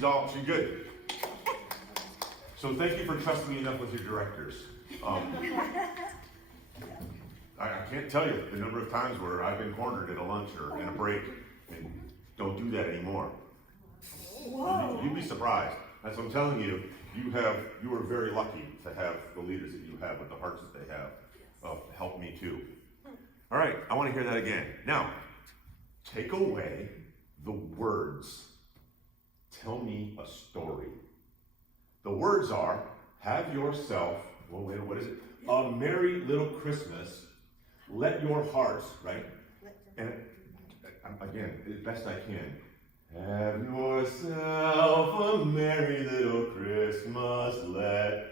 She's good. So thank you for trusting me enough with your directors. I can't tell you the number of times where I've been cornered at a lunch or in a break, and don't do that anymore. Whoa. You'd be surprised. That's what I'm telling you. You are very lucky to have the leaders that you have with the hearts that they have. Help me too. All right, I want to hear that again. Now, take away the words. Tell me a story. The words are, have yourself, well, wait, what is it? A merry little Christmas. Let your hearts, right? And again, as best I can. Have yourself a merry little Christmas. Let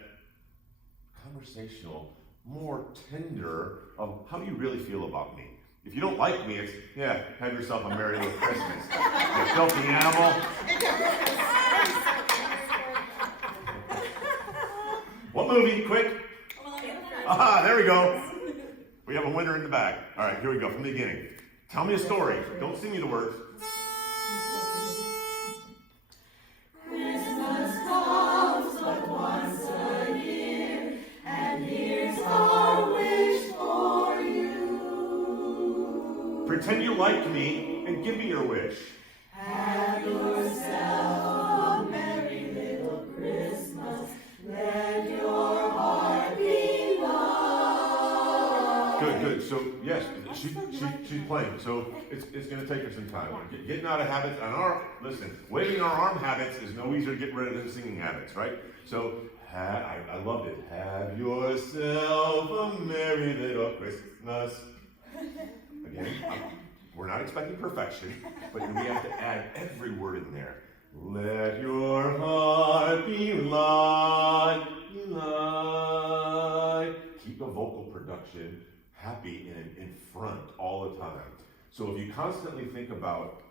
conversational, more tender of how do you really feel about me? If you don't like me, it's, yeah, have yourself a merry little Christmas. You filthy animal. What movie? Quick. Aha, there we go. We have a winner in the back. All right, here we go from the beginning. Tell me a story. Don't sing me the words. Christmas comes but once a year, and here's our wish for you. Pretend you like me and give me your wish. Have yourself a merry little Christmas. Let your heart be light. Good. So yes, she's playing. So it's going to take her some time. Getting out of habits waving our arm habits is no easier to get rid of than singing habits, right? So I loved it. Have yourself a merry little Christmas. Again, we're not expecting perfection, but we have to add every word in there. Let your heart be light, light. Keep the vocal production happy and in front all the time. So if you constantly think about,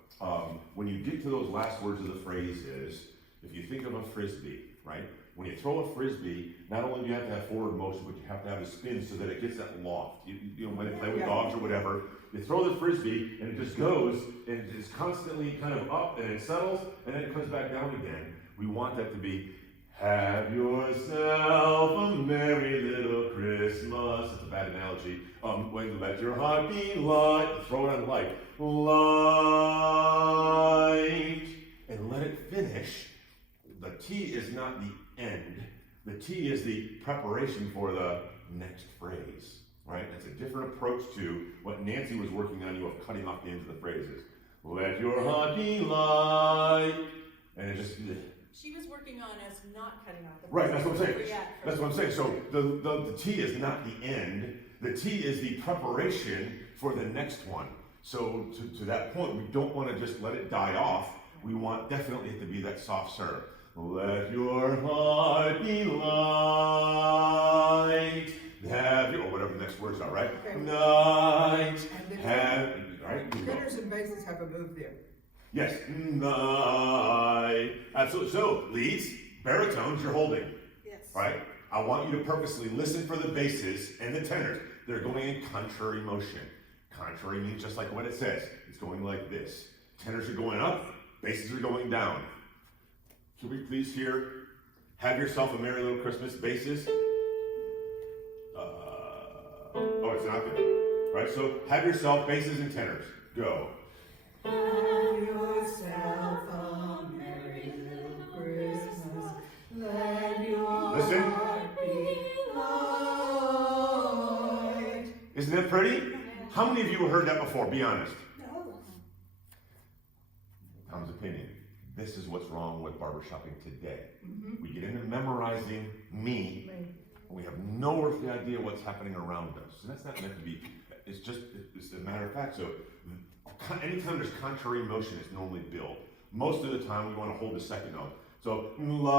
when you get to those last words of the phrases, if you think of a frisbee, right? When you throw a frisbee, not only do you have to have forward motion, but you have to have a spin so that it gets that loft. You know, when they play with dogs or whatever, you throw the frisbee and it just goes and it's constantly kind of up and it settles and then it comes back down again. We want that to be, have yourself a merry little Christmas. It's a bad analogy. When let your heart be light, throw it on light. Light. And let it finish. The T is not the end. The T is the preparation for the next phrase, right? It's a different approach to what Nancy was working on you of cutting off the ends of the phrases. Let your heart be light. And it just... She was working on us not cutting off the right, that's what I'm saying. That's what I'm saying. saying. So the T is not the end. The T is the preparation for the next one. So to that point, we don't want to just let it die off. We want definitely it to be that soft serve. Let your heart be light. Have your, or whatever the next words are, right? Okay. Night. Have, right? Tenors and basses have a move there. Yes. Night. Absolutely. So, leads, baritones, you're holding. Yes. Right? I want you to purposely listen for the basses and the tenors. They're going in contrary motion. Contrary means just like what it says. It's going like this. Tenors are going up, basses are going down. Can we please hear, have yourself a merry little Christmas, basses? Oh, it's not good. Right? So, have yourself, basses and tenors. Go. Have yourself a merry little Christmas. Let your Listen. heart be light. Isn't that pretty? How many of you have heard that before? Be honest. No. Tom's opinion. This is what's wrong with barbershopping today. Mm-hmm. We get into memorizing me, and we have no earthly idea what's happening around us. And that's not meant to be, it's just, it's a matter of fact. So anytime there's contrary motion, it's normally build. Most of the time, we want to hold the second note. So, lie.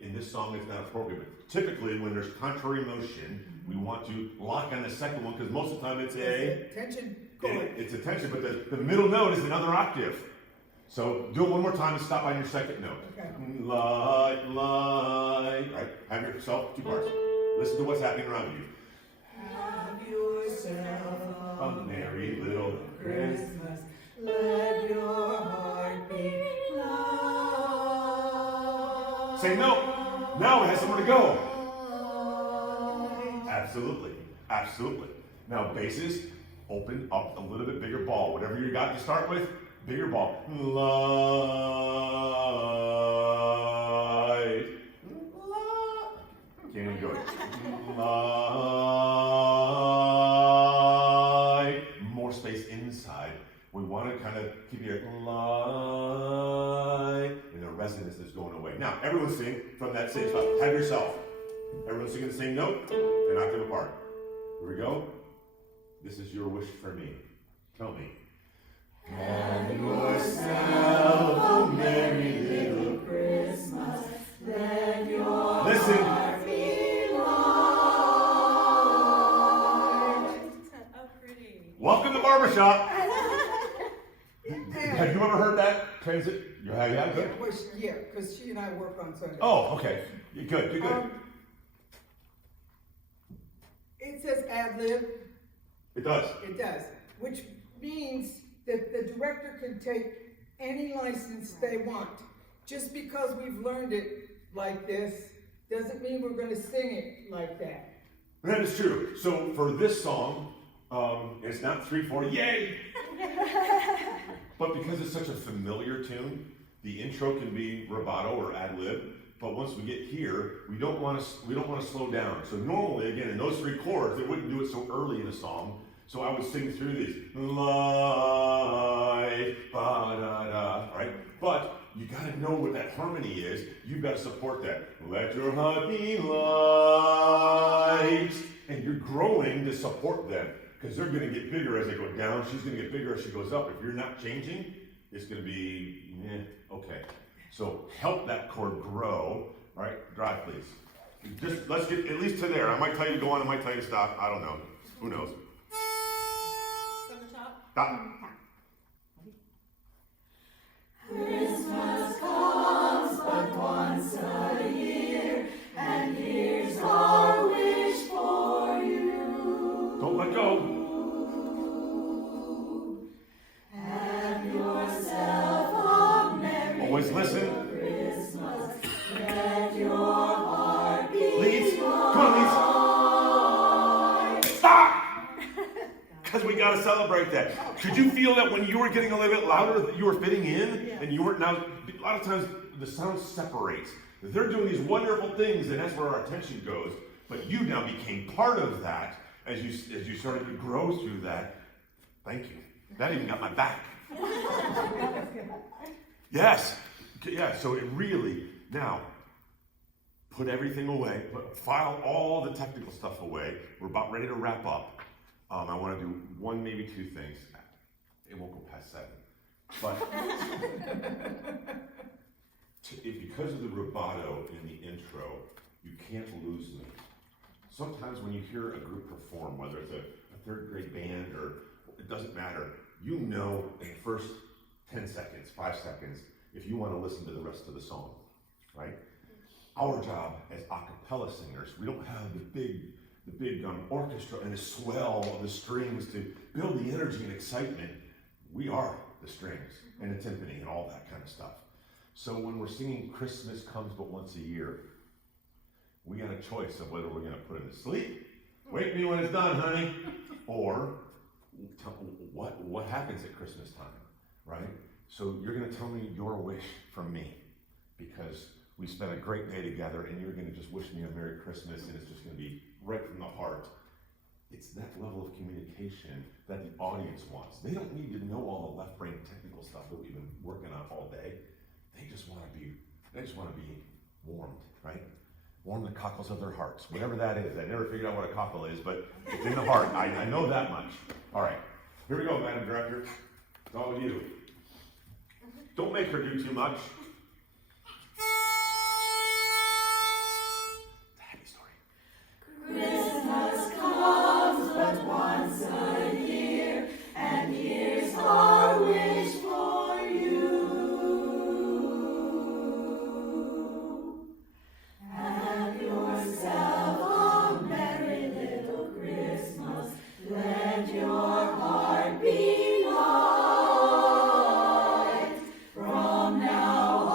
In this song, it's not appropriate. But typically, when there's contrary motion, we want to lock on the second one, because most of the time it's a... Tension chord. It's a tension, but the middle note is another octave. So do it one more time and stop on your second note. Okay. Light, light. Right? Have yourself two parts. Listen to what's happening around you. Have yourself A merry little Christmas. Let Say no. Now it has somewhere to go. Absolutely. Absolutely. Now basses, open up a little bit bigger ball. Whatever you got to start with, bigger ball. Light. Can't even do it. Light. More space inside. We want to kind of keep your light, and the resonance is going away. Now, everyone sing from that same spot. Have yourself. Everyone singing the same note and knock them apart. Here we go. This is your wish for me. Tell me. Have yourself a merry little Christmas. Let your Listen. heart be light. Oh, pretty. Welcome to Barbershop. Have you ever heard that transit? You have, yeah, good. Yeah, because she and I work on Sunday. Oh, okay. You're good. You're good. It says ad lib. It does. It does, which means that the director can take any license they want. Just because we've learned it like this doesn't mean we're going to sing it like that. That is true. So for this song, it's not 3/4, yay! But because it's such a familiar tune, the intro can be rubato or ad lib. But once we get here, we don't want to slow down. So normally, again, in those 3 chords, they wouldn't do it so early in a song. So I would sing through these, light, ba da da, right? But you got to know what that harmony is. You've got to support that. Let your heart be light, and you're growing to support them because they're going to get bigger as they go down. She's going to get bigger as she goes up. If you're not changing, it's going to be okay. So help that chord grow. All right, drive, please. Just let's get at least to there. I might tell you to go on. I might tell you to stop. I don't know. Who knows? From the top. Stop. Christmas comes but once a year, and here's our wish for you. Don't let go. Have yourself a merry Always listen. Christmas. Let your heart be Leads. Come on, leads. Stop! Because we got to celebrate that. Could you feel that when you were getting a little bit louder, that you were fitting in, and you weren't now? A lot of times the sound separates. They're doing these wonderful things, and that's where our attention goes. But you now became part of that as you started to grow through that. Thank you. That even got my back. Yes. Yeah. So it really now. Put everything away. File all the technical stuff away. We're about ready to wrap up. I want to do 1, maybe 2 things. It won't go past 7. But because of the rubato in the intro, you can't lose me. Sometimes when you hear a group perform, whether it's a 3rd grade band or it doesn't matter, you know in the first 10 seconds, 5 seconds, if you want to listen to the rest of the song, right? Our job as a cappella singers, we don't have the big orchestra and the swell of the strings to build the energy and excitement. We are the strings and the timpani and all that kind of stuff. So when we're singing Christmas Comes But Once a Year, we got a choice of whether we're going to put it to sleep, wake me when it's done, honey, or what happens at Christmas time, right? So you're going to tell me your wish from me because we spent a great day together and you're going to just wish me a Merry Christmas and it's just going to be right from the heart. It's that level of communication that the audience wants. They don't need to know all the left brain technical stuff that we've been working on all day. They just want to be warmed, right? Warm the cockles of their hearts, whatever that is. I never figured out what a cockle is, but it's in the heart. I know that much. All right, here we go, Madam Director. It's all with you. Don't make her do too much. Christmas comes but once a year, and here's our wish for you. Have yourself a merry little Christmas. Let your heart be light. From now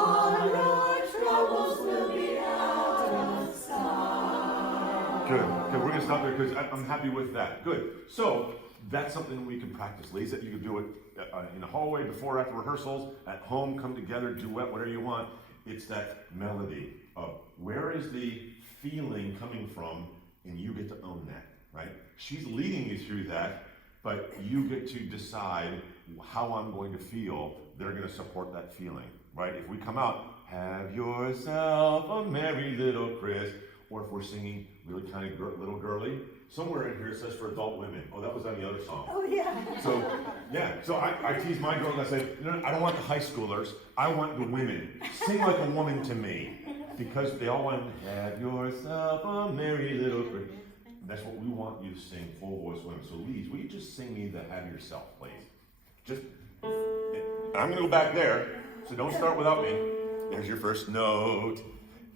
Good. We're gonna stop there because I'm happy with that. Good. So that's something we can practice, ladies. That you can do it in the hallway, before, after rehearsals, at home. Come together, duet, whatever you want. It's that melody of where is the feeling coming from, and you get to own that, right? She's leading you through that, but you get to decide how I'm going to feel. They're going to support that feeling, right? If we come out, have yourself a merry little Chris, or if we're singing really kind of little girly, somewhere in here it says for adult women. Oh, that was on the other song. Oh, yeah. So, yeah, so I tease my girls and I say, no, I don't want the high schoolers, I want the women. Sing like a woman to me. Because they all want to have yourself a merry little Chris. That's what we want you to sing, full voice women. So Leeds, will you just sing me the have yourself, please? Just, I'm gonna go back there, so don't start without me. There's your first note.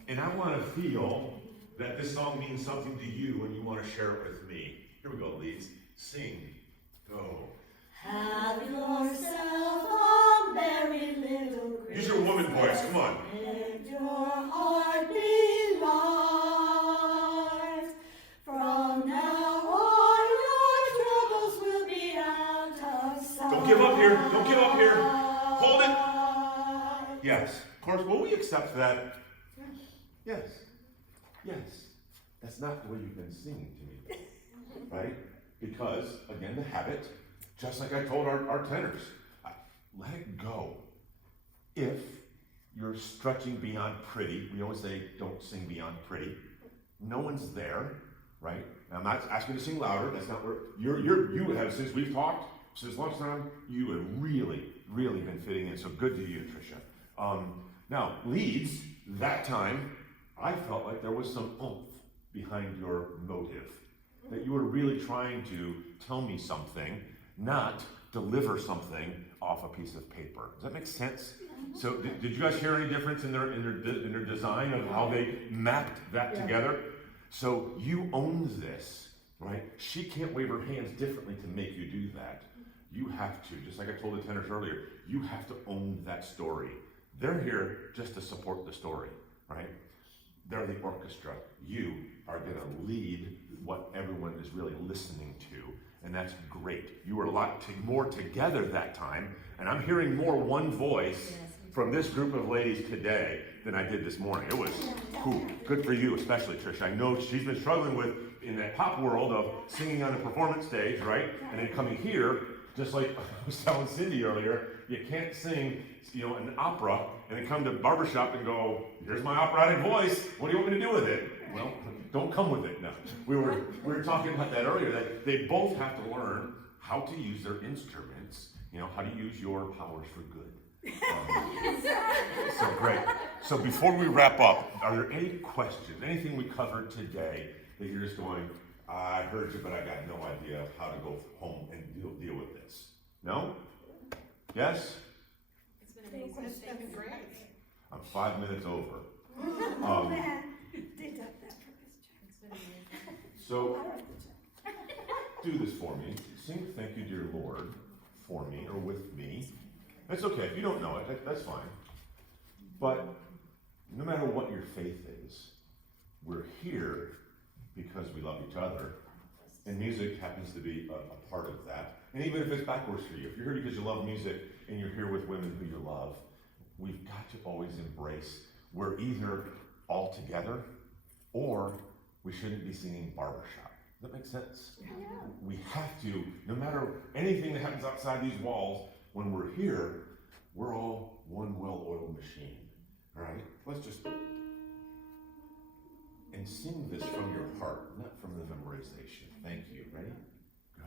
And I wanna feel that this song means something to you and you wanna share it with me. Here we go, Leeds. Sing. Go. Have yourself a merry little Christmas. Use your woman voice, come on. Let your heart be light. From now on, your troubles will be out of sight. Don't give up here, don't give up here. Hold it. Yes. Of course, will we accept that? Yes. Yes. That's not the way you've been singing to me, right? Because, again, the habit, just like I told our tenors, let it go. If you're stretching beyond pretty, we always say don't sing beyond pretty. No one's there, right? I'm not asking you to sing louder. That's not where you have, since we've talked, since lunchtime, you have really been fitting in. So good to you, Tricia. Now, Leeds, that time, I felt like there was some oomph behind your motive. That you were really trying to tell me something, not deliver something off a piece of paper. Does that make sense? So did you guys hear any difference in their design of how they mapped that together? So you own this, right? She can't wave her hands differently to make you do that. You have to, just like I told the tenors earlier, you have to own that story. They're here just to support the story, right? They're the orchestra. You are going to lead what everyone is really listening to, and that's great. You were a lot more together that time, and I'm hearing more one voice from this group of ladies today than I did this morning. It was good for you, especially Trish. I know she's been struggling with in that pop world of singing on a performance stage, right? And then coming here, just like I was telling Cindy earlier, you can't sing, an opera and then come to barbershop and go, here's my operatic voice. What do you want me to do with it? Well, don't come with it. No, we were talking about that earlier. That they both have to learn how to use their instruments. How to use your powers for good. So great. So before we wrap up, are there any questions? Anything we covered today that you're just going, I heard you, but I got no idea how to go home and deal with this? No? Yes? It's been amazing. It's been great. I'm 5 minutes over. It's been amazing. So, do this for me. Sing Thank You, Dear Lord for me or with me. That's okay. If you don't know it, that's fine. But no matter what your faith is, we're here because we love each other. And music happens to be a part of that. And even if it's backwards for you, if you're here because you love music and you're here with women who you love, we've got to always embrace we're either all together or we shouldn't be singing barbershop. Does that make sense? Yeah. We have to, no matter anything that happens outside these walls, when we're here, we're all one well-oiled machine. All right? Let's just and sing this from your heart, not from the memorization. Thank you. Ready? Go.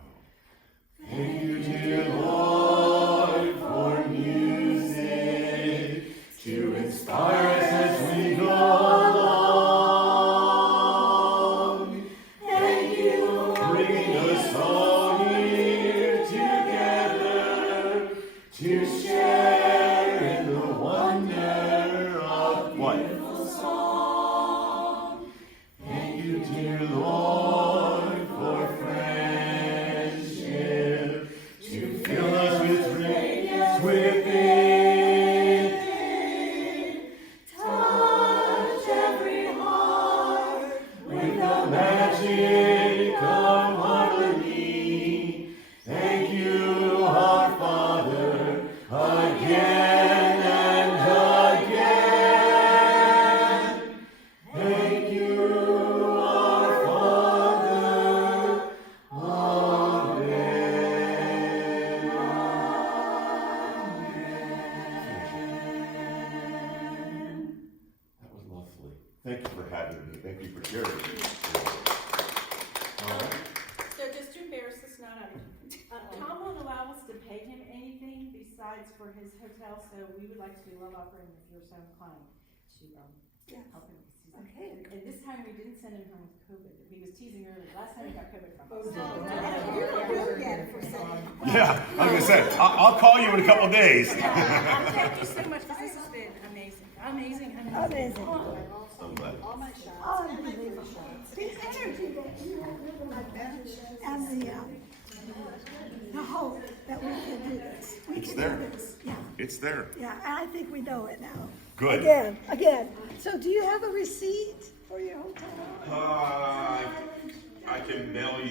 Thank you, dear Lord, for music to inspire us as we go along. Thank you for bringing us all here together to share in the wonder of beautiful song. Thank you, dear Lord, for friendship to fill us with again and again. Thank you, our Father. That was lovely. Thank you for having me. Thank you for sharing. All right. So just to embarrass the snot out of you, Tom won't allow us to pay him anything besides for his hotel, so we would like to do a love offering if you're so inclined to, Yes. help him. Okay. And this time we didn't send him home with COVID. He was teasing earlier. Last time he got COVID from us. You're not good yet for saying. Yeah, I was gonna say, I'll call you in a couple of days. Thank you so much, because this has been amazing. Amazing. Amazing. I'm glad. Unbelievable. The energy that you have in my bench and the hope that we can do this. We It's can there. do this. Yeah, It's there. yeah, and I think we know it now. Good. Again. So do you have a receipt for your hotel? I can mail it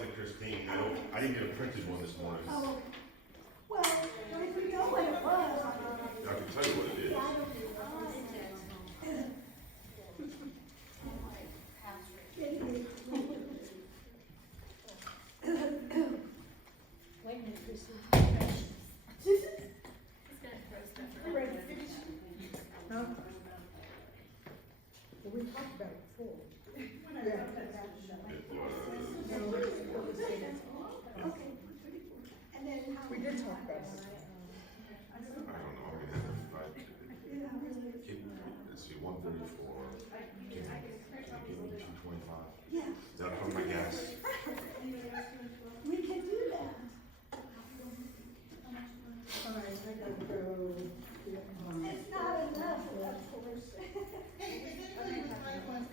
to Christine. I didn't get a printed one this morning. Oh, well, if we know what it was. I can tell you what it is. Well, we talked about it before. Yeah. Okay. And then how? We did talk about it. I don't know. I'm gonna have to let's see, 134. Can you give me 225? Yeah, Is that from my gas? we can do that. All right, I gotta go. It's not enough, of course.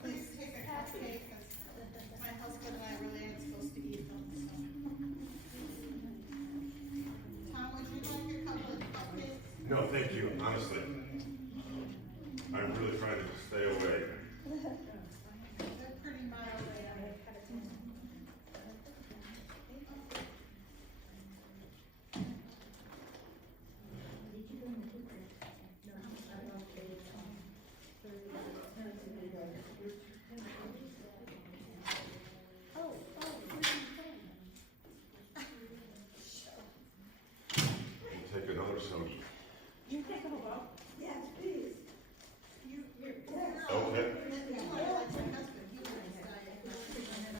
Please take a cupcake, because my husband and I really ain't supposed to eat them, so. Tom, would you like a couple of cupcakes? No, thank you, honestly. I'm really trying to stay away. They're pretty mild. Take another soda. You take a whole